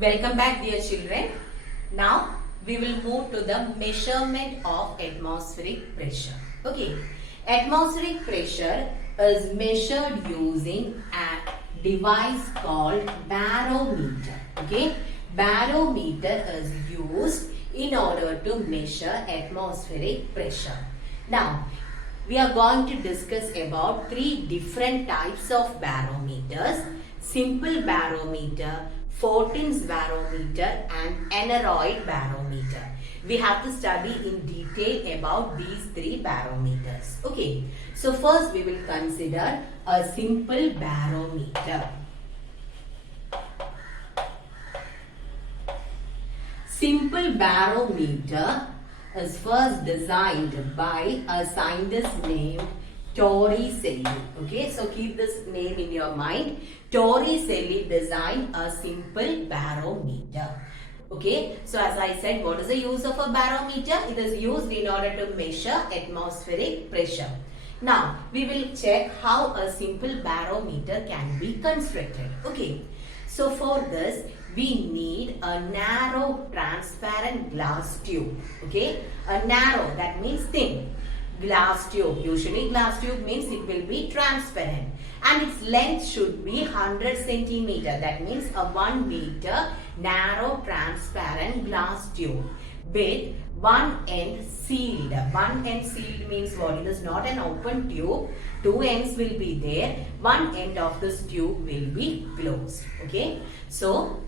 Welcome back, dear children. Now we will move to the measurement of atmospheric pressure. Okay, atmospheric pressure is measured using a device called barometer. Okay, barometer is used in order to measure atmospheric pressure. Now we are going to discuss about three different types of barometers: simple barometer, Fortin's barometer and aneroid barometer. We have to study in detail about these three barometers. Okay, so first we will consider a simple barometer. Simple barometer is first designed by a scientist named Torricelli. Okay, so keep this name in your mind. Torricelli designed a simple barometer. Okay, so as I said, what is the use of a barometer? It is used in order to measure atmospheric pressure. Now, we will check how a simple barometer can be constructed. Okay, so for this, we need a narrow transparent glass tube. Okay, a narrow, that means thin glass tube. Usually glass tube means it will be transparent and its length should be 100 centimeter. That means a 1 meter narrow transparent glass tube with one end sealed. One end sealed means what? It is not an open tube. Two ends will be there. One end of this tube will be closed. Okay, so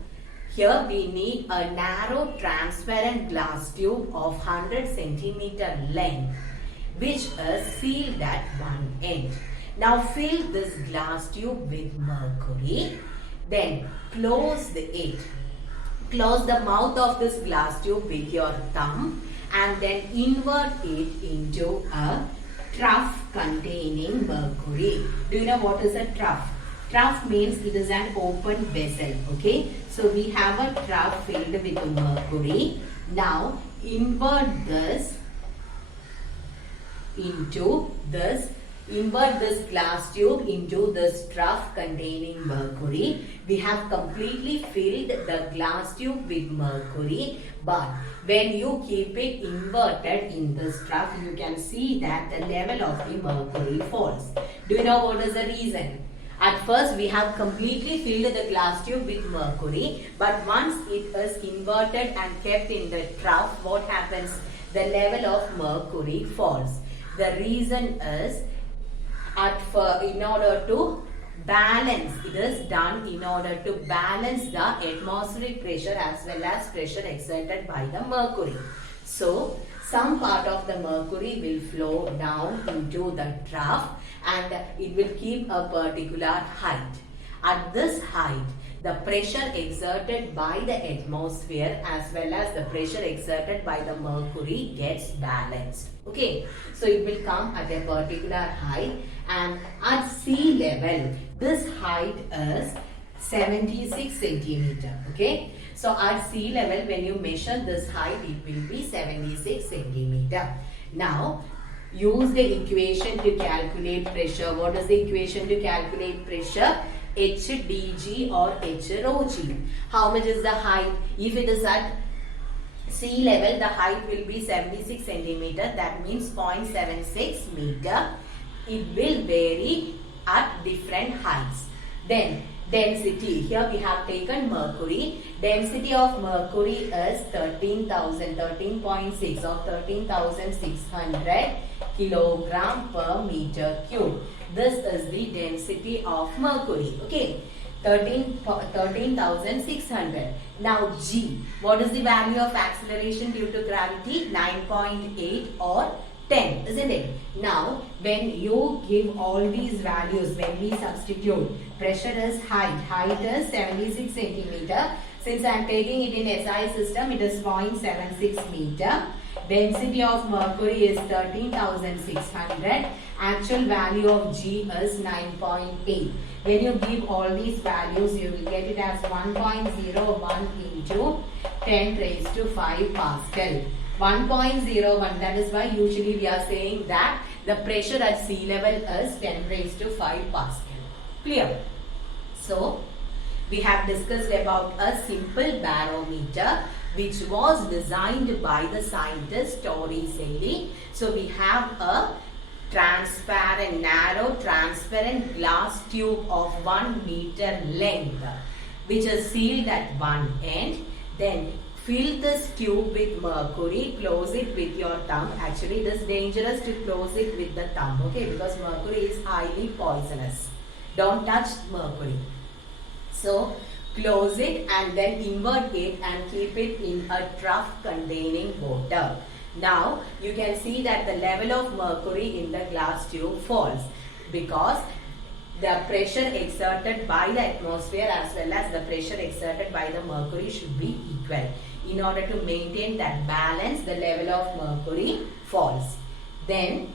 here we need a narrow transparent glass tube of 100 centimeter length which is sealed at one end. Now fill this glass tube with mercury. Then close it. Close the mouth of this glass tube with your thumb and then invert it into a trough containing mercury. Do you know what is a trough? Trough means it is an open vessel. Okay, so we have a trough filled with mercury. Now invert this glass tube into this trough containing mercury. We have completely filled the glass tube with mercury, but when you keep it inverted in this trough, you can see that the level of the mercury falls. Do you know what is the reason? At first we have completely filled the glass tube with mercury, but once it is inverted and kept in the trough, what happens? The level of mercury falls. The reason is in order to balance, it is done in order to balance the atmospheric pressure as well as pressure exerted by the mercury. So some part of the mercury will flow down into the trough and it will keep a particular height. At this height, the pressure exerted by the atmosphere as well as the pressure exerted by the mercury gets balanced. Okay, so it will come at a particular height and at sea level, this height is 76 centimeter. Okay, so at sea level, when you measure this height, it will be 76 centimeter. Now, use the equation to calculate pressure. What is the equation to calculate pressure? HdG or HrOG. How much is the height? If it is at sea level, the height will be 76 centimeter. That means 0.76 meter. It will vary at different heights. Then density. Here we have taken mercury. Density of mercury is 13.6 or 13,600 kilogram per meter cube. This is the density of mercury. Okay, 13,600. Now G. What is the value of acceleration due to gravity? 9.8 or 10, isn't it? Now, when you give all these values, when we substitute, pressure is height is 76 centimeter. Since I am taking it in SI system, it is 0.76 meter. Density of mercury is 13,600. Actual value of G is 9.8. When you give all these values, you will get it as 1.01 into 10 raised to 5 Pascal. 1.01, that is why usually we are saying that the pressure at sea level is 10 raised to 5 Pascal. Clear? So, we have discussed about a simple barometer which was designed by the scientist Torricelli. So we have a narrow transparent glass tube of 1 meter length which is sealed at one end. Then fill this tube with mercury, close it with your thumb. Actually it is dangerous to close it with the thumb, okay, because mercury is highly poisonous. Don't touch mercury. So close it and then invert it and keep it in a trough containing water. Now you can see that the level of mercury in the glass tube falls because the pressure exerted by the atmosphere as well as the pressure exerted by the mercury should be equal. In order to maintain that balance, the level of mercury falls. Then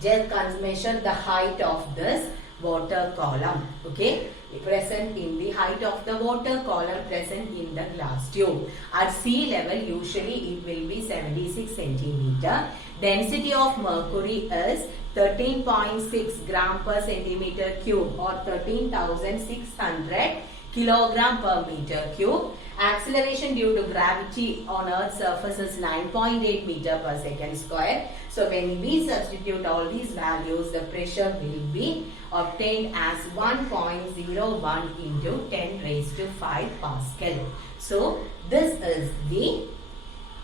just measure the height of this water column, okay, present in the height of the water column present in the glass tube. At sea level, usually it will be 76 centimeter. Density of mercury is 13.6 gram per centimeter cube or 13,600 kilogram per meter cube. Acceleration due to gravity on Earth's surface is 9.8 meter per second square. So when we substitute all these values, the pressure will be obtained as 1.01 into 10 raised to 5 Pascal. So this is the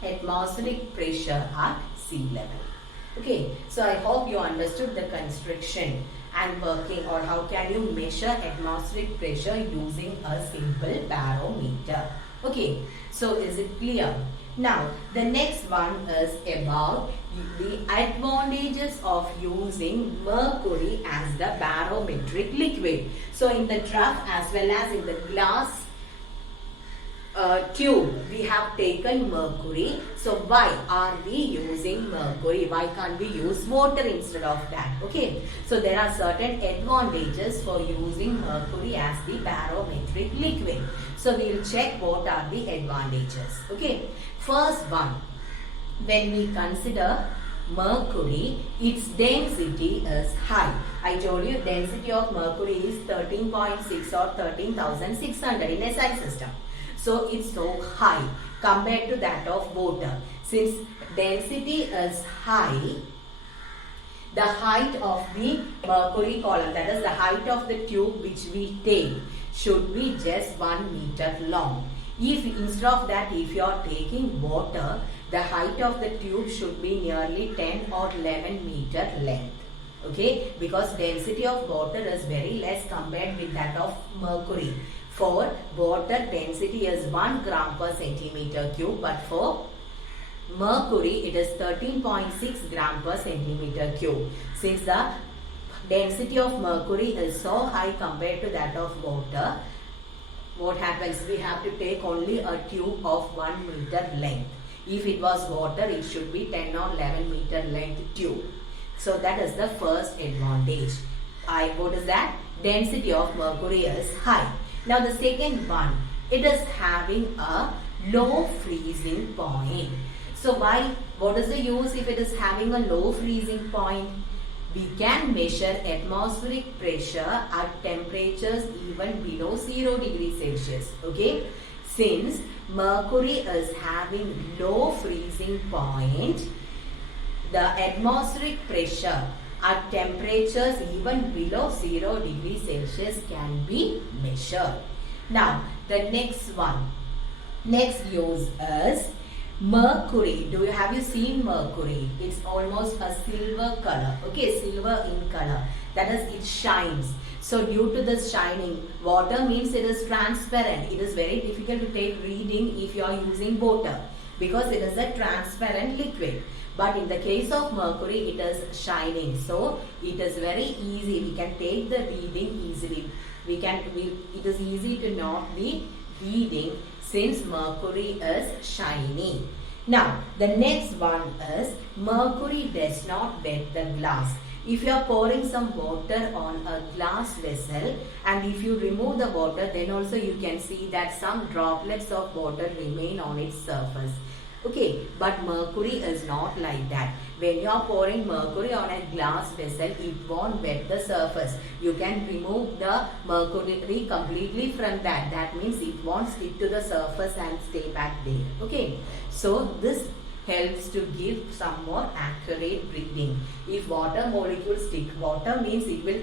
atmospheric pressure at sea level. Okay, so I hope you understood the construction and working, or how can you measure atmospheric pressure using a simple barometer. Okay, so is it clear? Now the next one is about the advantages of using mercury as the barometric liquid. So in the trough as well as in the glass tube, we have taken mercury. So why are we using mercury? Why can't we use water instead of that? Okay, so there are certain advantages for using mercury as the barometric liquid. So we will check what are the advantages. Okay, first one, when we consider mercury, its density is high. I told you density of mercury is 13.6 or 13,600 in SI system. So it's so high compared to that of water. Since density is high, the height of the mercury column, that is the height of the tube which we take, should be just 1 meter long. If instead of that, if you are taking water, the height of the tube should be nearly 10 or 11 meter length. Okay, because density of water is very less compared with that of mercury. For water, density is 1 gram per centimeter cube, but for mercury it is 13.6 gram per centimeter cube. Since the density of mercury is so high compared to that of water, what happens? We have to take only a tube of 1 meter length. If it was water, it should be 10 or 11 meter length tube. So that is the first advantage. What is that? Density of mercury is high. Now the second one, it is having a low freezing point. So why? What is the use if it is having a low freezing point? We can measure atmospheric pressure at temperatures even below 0 degrees Celsius. Okay? Since mercury is having low freezing point, the atmospheric pressure at temperatures even below 0 degrees Celsius can be measured. Now, the next one. Next use is mercury. Have you seen mercury? It's almost a silver color. Okay, silver in color. That is, it shines. So due to this shining, water means it is transparent. It is very difficult to take reading if you are using water because it is a transparent liquid. But in the case of mercury, it is shining. So it is very easy. We can take the reading easily. It is easy to note the reading since mercury is shiny. Now, the next one is mercury does not wet the glass. If you are pouring some water on a glass vessel and if you remove the water, then also you can see that some droplets of water remain on its surface. Okay, but mercury is not like that. When you are pouring mercury on a glass vessel, it won't wet the surface. You can remove the mercury completely from that. That means it won't stick to the surface and stay back there. Okay, so this helps to give some more accurate reading. If water molecules stick, water means it will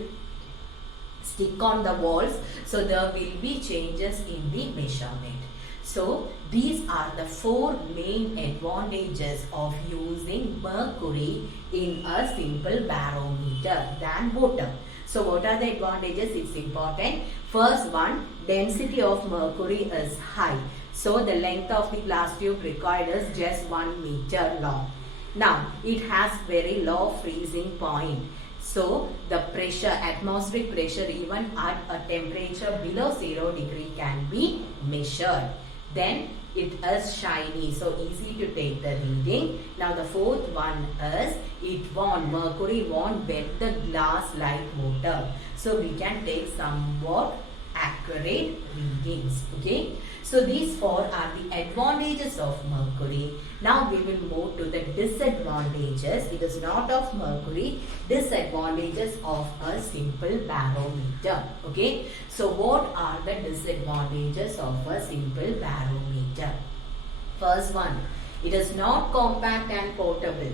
stick on the walls, so there will be changes in the measurement. So these are the 4 main advantages of using mercury in a simple barometer than water. So what are the advantages? It's important. First one, density of mercury is high. So the length of the glass tube required is just 1 meter long. Now it has very low freezing point. So the pressure, atmospheric pressure even at a temperature below 0 degree can be measured. Then it is shiny, so easy to take the reading. Now the 4th one is mercury won't wet the glass like water. So we can take somewhat accurate readings. Okay, so these 4 are the advantages of mercury. Now we will move to the disadvantages. It is not of mercury, disadvantages of a simple barometer. Okay, so what are the disadvantages of a simple barometer? First one, it is not compact and portable.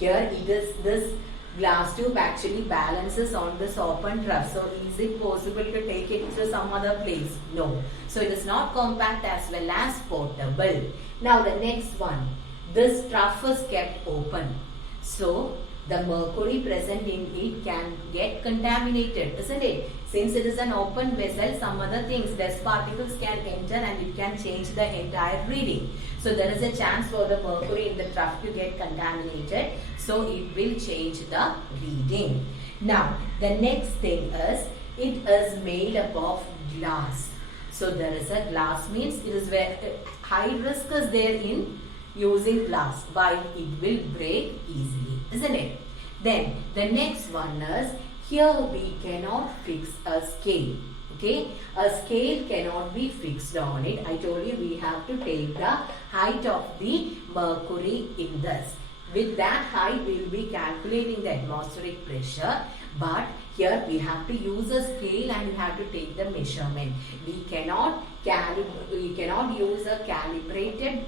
Here it is, this glass tube actually balances on this open trough. So is it possible to take it to some other place? No. So it is not compact as well as portable. Now the next one, this trough is kept open. So the mercury present in it can get contaminated, isn't it? Since it is an open vessel, some other things, dust particles can enter and it can change the entire reading. So there is a chance for the mercury in the trough to get contaminated. So it will change the reading. Now the next thing is, it is made up of glass. So there is a glass, means it is where high risk is there in using glass. Why? It will break easily, isn't it? Then the next one is, here we cannot fix a scale. Okay, a scale cannot be fixed on it. I told you we have to take the height of the mercury in this. With that height we will be calculating the atmospheric pressure, but here we have to use a scale and we have to take the measurement. We cannot use a calibrated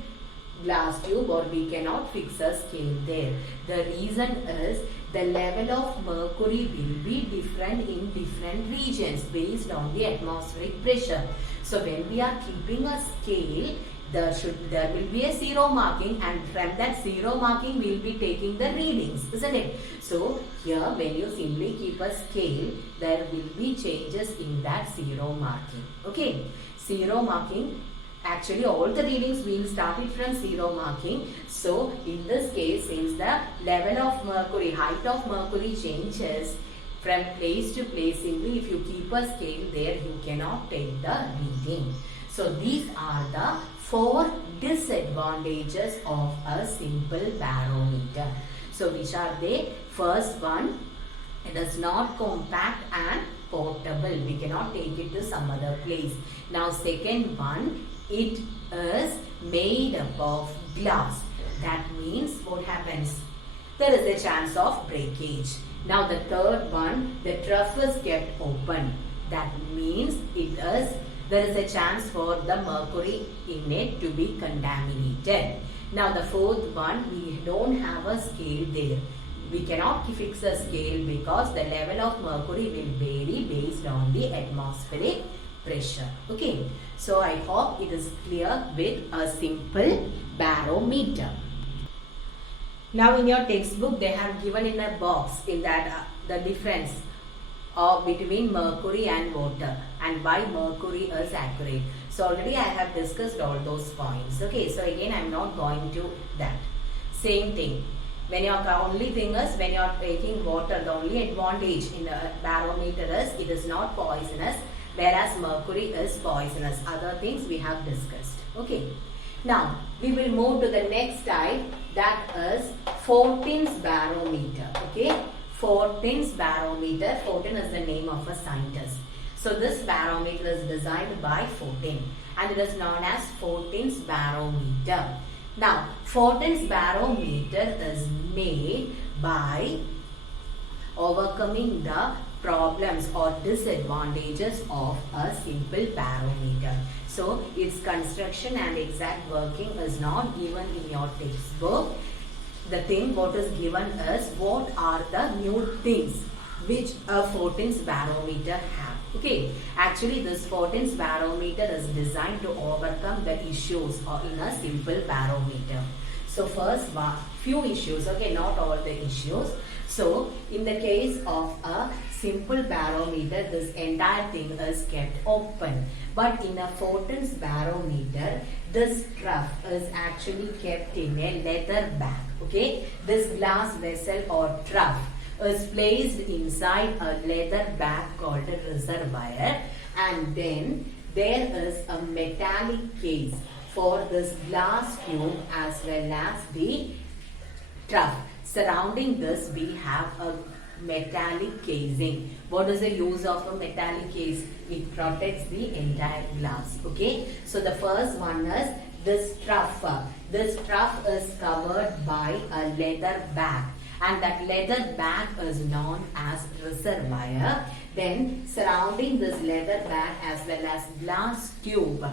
glass tube, or we cannot fix a scale there. The reason is, the level of mercury will be different in different regions based on the atmospheric pressure. So when we are keeping a scale, there will be a 0 marking, and from that 0 marking we will be taking the readings, isn't it? So here when you simply keep a scale, there will be changes in that 0 marking. Okay, 0 marking, actually all the readings we will start it from 0 marking. So in this case, since the level of mercury, height of mercury changes from place to place, simply if you keep a scale there, you cannot take the reading. So these are the 4 disadvantages of a simple barometer. So which are they? First one, it is not compact and portable. We cannot take it to some other place. Now second one, it is made up of glass. That means what happens? There is a chance of breakage. Now the third one, the trough is kept open. That means there is a chance for the mercury in it to be contaminated. Now the fourth one, we don't have a scale there. We cannot fix a scale because the level of mercury will vary based on the atmospheric pressure. Okay, so I hope it is clear with a simple barometer. Now in your textbook they have given in a box in that the difference between mercury and water and why mercury is accurate. So already I have discussed all those points. Okay, so again I am not going to that. Same thing. When your only thing is, when you are taking water, the only advantage in a barometer is it is not poisonous, whereas mercury is poisonous. Other things we have discussed. Okay. Now we will move to the next type, that is Fortin's barometer. Okay. Fortin's barometer. Fortin is the name of a scientist. So this barometer is designed by Fortin and it is known as Fortin's barometer. Now, Fortin's barometer is made by overcoming the problems or disadvantages of a simple barometer. So, its construction and exact working is not given in your textbook. The thing what is given is what are the new things which a Fortin's barometer have. Okay, actually this Fortin's barometer is designed to overcome the issues in a simple barometer. So first few issues, okay, not all the issues. So in the case of a simple barometer, this entire thing is kept open. But in a Fortin's barometer, this trough is actually kept in a leather bag. Okay, this glass vessel or trough is placed inside a leather bag called a reservoir, and then there is a metallic case for this glass tube as well as the trough. Surrounding this we have a metallic casing. What is the use of a metallic case? It protects the entire glass. Okay, so the first one is this trough. This trough is covered by a leather bag, and that leather bag is known as reservoir. Then surrounding this leather bag as well as glass tube,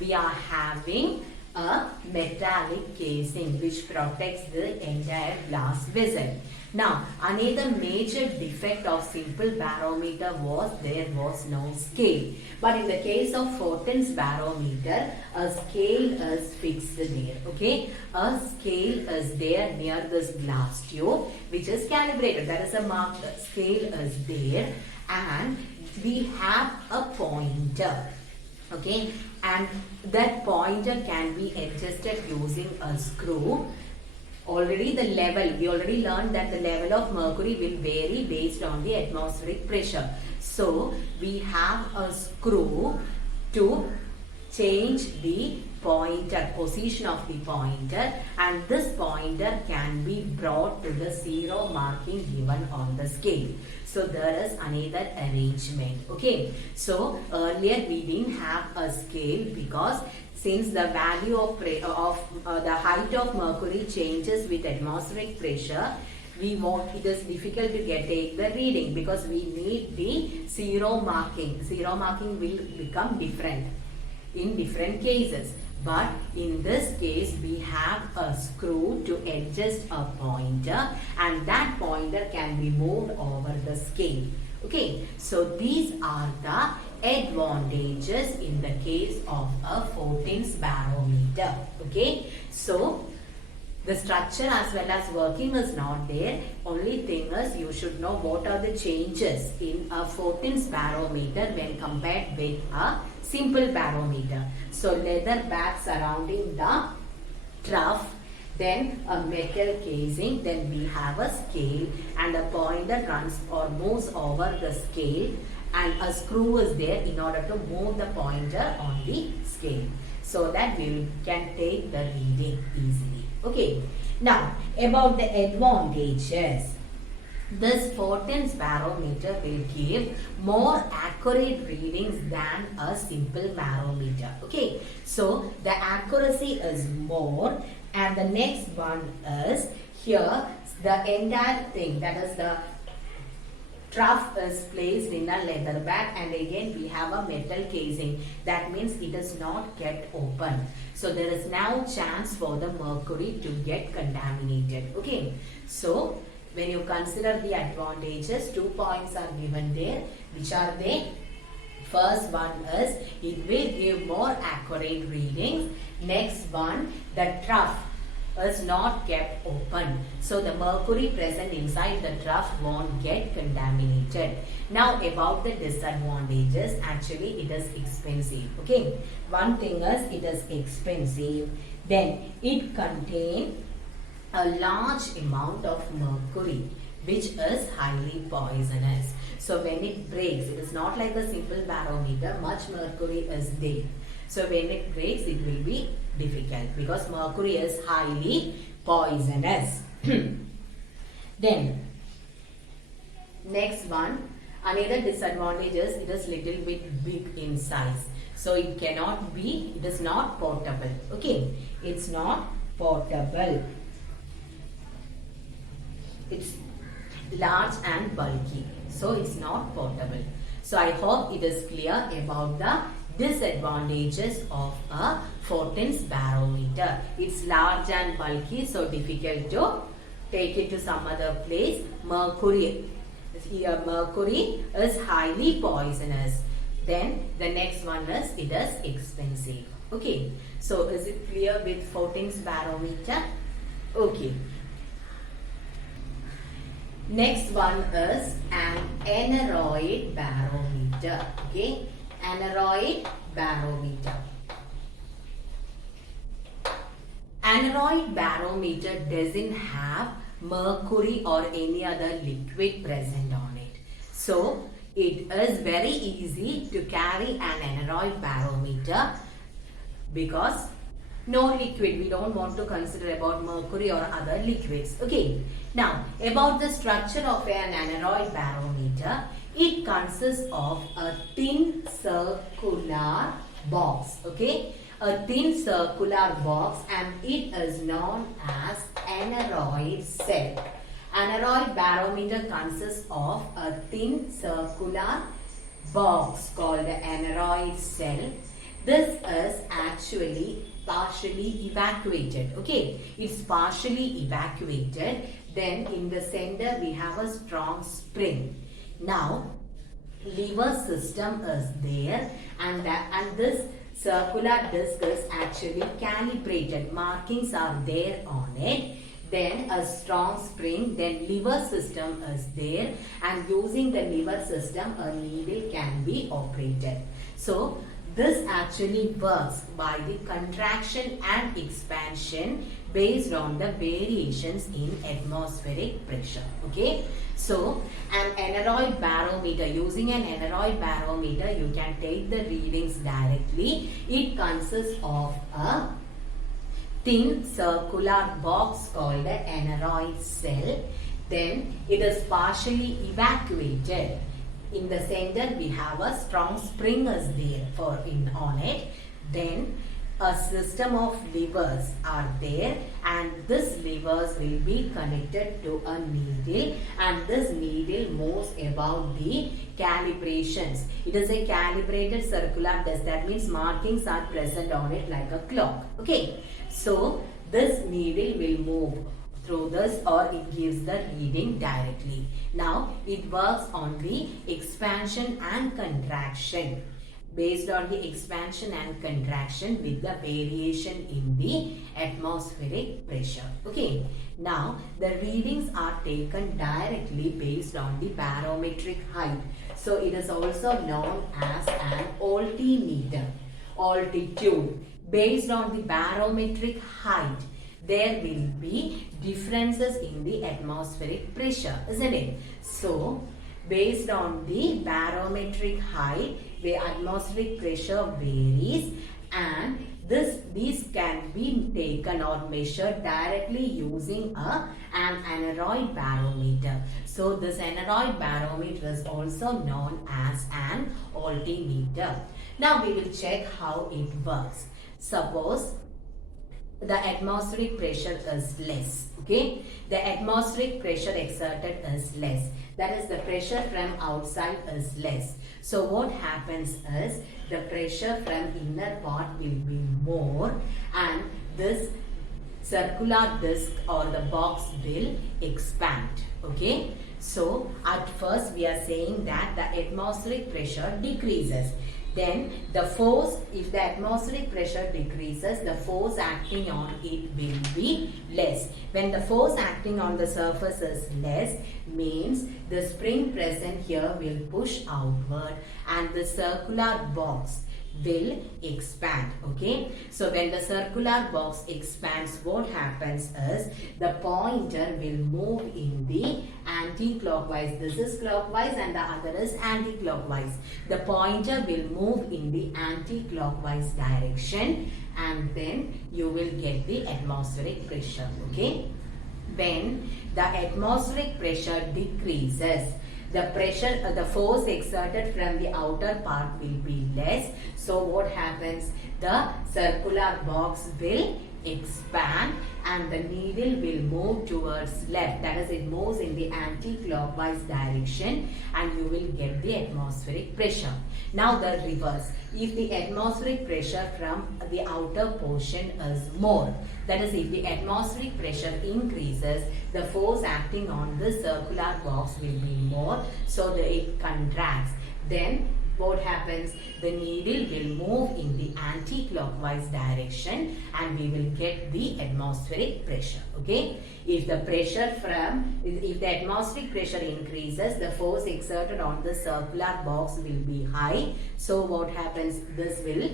we are having a metallic casing which protects the entire glass vessel. Now, another major defect of simple barometer was there was no scale. But in the case of Fortin's barometer, a scale is fixed there. Okay, a scale is there near this glass tube which is calibrated. That is a marked scale is there, and we have a pointer. Okay, and that pointer can be adjusted using a screw. Already the level, we already learned that the level of mercury will vary based on the atmospheric pressure. So we have a screw to change the pointer, position of the pointer, and this pointer can be brought to the zero marking given on the scale. So there is another arrangement. Okay, so earlier we didn't have a scale because since the value of the height of mercury changes with atmospheric pressure, it is difficult to take the reading because we need the zero marking. Zero marking will become different in different cases. But in this case, we have a screw to adjust a pointer, and that pointer can be moved over the scale. Okay, so these are the advantages in the case of a Fortin's barometer. Okay, so the structure as well as working is not there. Only thing is you should know what are the changes in a Fortin's barometer when compared with a simple barometer. So leather bag surrounding the trough, then a metal casing, then we have a scale, and a pointer runs or moves over the scale, and a screw is there in order to move the pointer on the scale so that we can take the reading easily. Okay, now about the advantages. This Fortin's barometer will give more accurate readings than a simple barometer. Okay, so the accuracy is more, and the next one is here the entire thing, that is the trough is placed in a leather bag, and again we have a metal casing. That means it is not kept open. So there is now chance for the mercury to get contaminated. Okay, so when you consider the advantages, 2 points are given there. Which are they? First one is it will give more accurate readings. Next one, the trough is not kept open, so the mercury present inside the trough won't get contaminated. Now about the disadvantages, actually it is expensive. Okay, one thing is it is expensive, then it contains a large amount of mercury which is highly poisonous. So when it breaks, it is not like a simple barometer, much mercury is there. So when it breaks, it will be difficult because mercury is highly poisonous. Then next one, another disadvantage is it is little bit big in size. So it cannot be, it is not portable. Okay, it's not portable. It's large and bulky, so it's not portable. So I hope it is clear about the disadvantages of a Fortin's barometer. It's large and bulky, so difficult to take it to some other place. Mercury. Here mercury is highly poisonous. Then the next one is it is expensive. Okay. So is it clear with Fortin's barometer? Okay. Next one is an aneroid barometer. Okay. Aneroid barometer. Aneroid barometer doesn't have mercury or any other liquid present on it. So it is very easy to carry an aneroid barometer because no liquid. We don't want to consider about mercury or other liquids. Okay. Now about the structure of an aneroid barometer. It consists of a thin circular box. Okay. A thin circular box, and it is known as aneroid cell. Aneroid barometer consists of a thin circular box called aneroid cell. This is actually partially evacuated. Okay, it's partially evacuated. Then in the center we have a strong spring. Now lever system is there, and this circular disc is actually calibrated. Markings are there on it. Then a strong spring, then lever system is there, and using the lever system a needle can be operated. So this actually works by the contraction and expansion based on the variations in atmospheric pressure. Okay. So an aneroid barometer, using an aneroid barometer you can take the readings directly. It consists of a thin circular box called an aneroid cell. Then it is partially evacuated. In the center we have a strong spring is there on it. Then a system of levers are there, and this levers will be connected to a needle, and this needle moves about the calibrations. It is a calibrated circular disc. That means markings are present on it like a clock. Okay. So this needle will move through this, or it gives the reading directly. Now it works on the expansion and contraction, based on the expansion and contraction with the variation in the atmospheric pressure. Okay. Now the readings are taken directly based on the barometric height. So it is also known as an altimeter. Altitude. Based on the barometric height, there will be differences in the atmospheric pressure, isn't it? So based on the barometric height, the atmospheric pressure varies, and these can be taken or measured directly using an aneroid barometer. So this aneroid barometer is also known as an altimeter. Now we will check how it works. Suppose the atmospheric pressure is less. Okay, the atmospheric pressure exerted is less. That is, the pressure from outside is less. So what happens is the pressure from inner part will be more, and this circular disc or the box will expand. Okay, so at first we are saying that the atmospheric pressure decreases. Then the force, if the atmospheric pressure decreases, the force acting on it will be less. When the force acting on the surface is less, means the spring present here will push outward, and the circular box will expand. Okay, so when the circular box expands, what happens is the pointer will move in the anti-clockwise. This is clockwise and the other is anti-clockwise. The pointer will move in the anti-clockwise direction, and then you will get the atmospheric pressure. Okay, when the atmospheric pressure decreases, the force exerted from the outer part will be less. So what happens? The circular box will expand and the needle will move towards left. That is, it moves in the anti-clockwise direction and you will get the atmospheric pressure. Now the reverse. If the atmospheric pressure from the outer portion is more, that is, if the atmospheric pressure increases, the force acting on the circular box will be more, so that it contracts. Then what happens? The needle will move in the anti-clockwise direction and we will get the atmospheric pressure. Okay, if the atmospheric pressure increases, the force exerted on the circular box will be high. So what happens? This will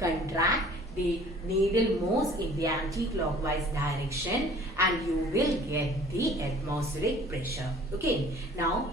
contract, the needle moves in the anti-clockwise direction and you will get the atmospheric pressure. Okay, now,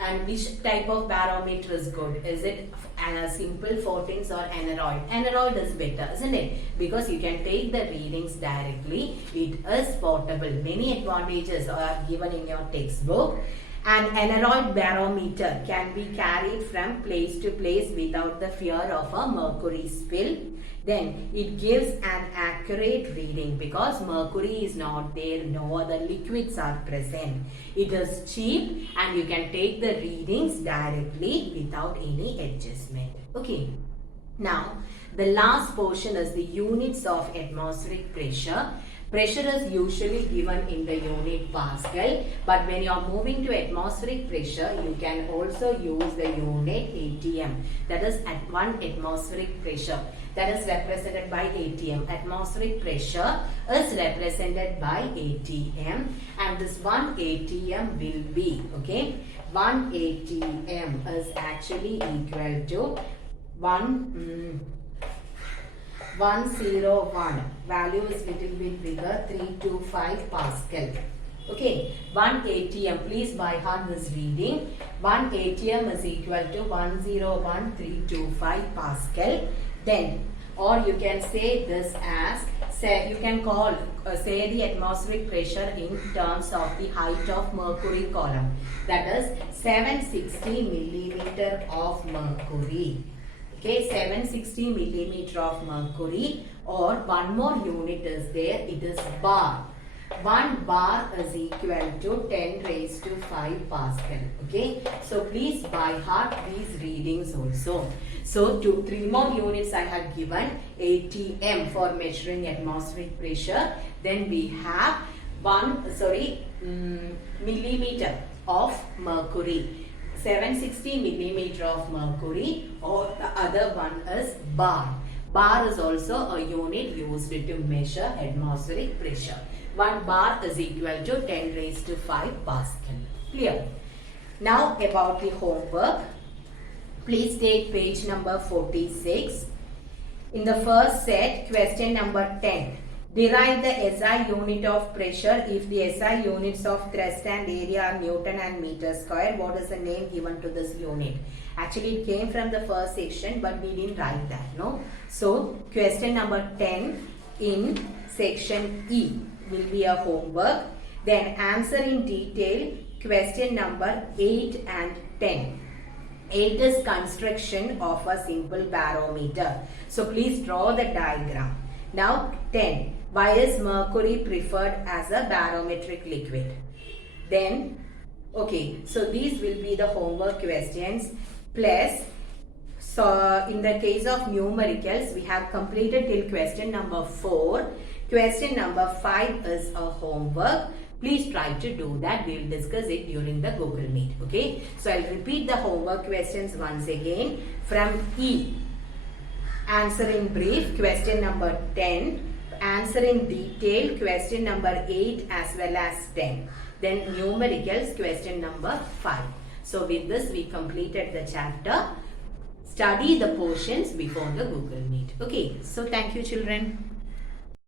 and which type of barometer is good? Is it a simple Fortins or aneroid? Aneroid is better, isn't it? Because you can take the readings directly. It is portable. Many advantages are given in your textbook. An aneroid barometer can be carried from place to place without the fear of a mercury spill. Then it gives an accurate reading because mercury is not there, no other liquids are present. It is cheap and you can take the readings directly without any adjustment. Okay. Now, the last portion is the units of atmospheric pressure. Pressure is usually given in the unit Pascal, but when you are moving to atmospheric pressure, you can also use the unit ATM. That is at 1 atmospheric pressure. That is represented by ATM. Atmospheric pressure is represented by ATM, and this 1 ATM will be, okay, 1 ATM is actually equal to 101, value is little bit bigger, 325 Pascal. Okay, 1 ATM, please by heart this reading. 1 ATM is equal to 101,325 Pascal. Then, or you can say this as, you can say the atmospheric pressure in terms of the height of mercury column. That is 760 millimeter of mercury. Okay, 760 millimeter of mercury, or one more unit is there, it is bar. 1 bar is equal to 10 raised to 5 Pascal. Okay, so please by heart these readings also. So 3 more units I have given. ATM for measuring atmospheric pressure. Then we have millimeter of mercury. 760 millimeter of mercury, or the other one is bar. Bar is also a unit used to measure atmospheric pressure. 1 bar is equal to 10 raised to 5 Pascal. Clear? Now about the homework. Please take page number 46. In the first set, question number 10. Derive the SI unit of pressure if the SI units of thrust and area are Newton and meter square. What is the name given to this unit? Actually, it came from the first section, but we didn't write that, no? So, question number 10 in section E will be a homework. Then answer in detail question number 8 and 10. 8 is construction of a simple barometer. So, please draw the diagram. Now, 10. Why is mercury preferred as a barometric liquid? Then, okay, so these will be the homework questions. Plus, so in the case of numericals, we have completed till question number 4. Question number 5 is a homework. Please try to do that. We will discuss it during the Google Meet. Okay. So, I'll repeat the homework questions once again. From E, answer in brief, question number 10. Answer in detail, question number 8 as well as 10. Then numericals, question number 5. So with this, we completed the chapter. Study the portions before the Google Meet. Okay. So thank you, children.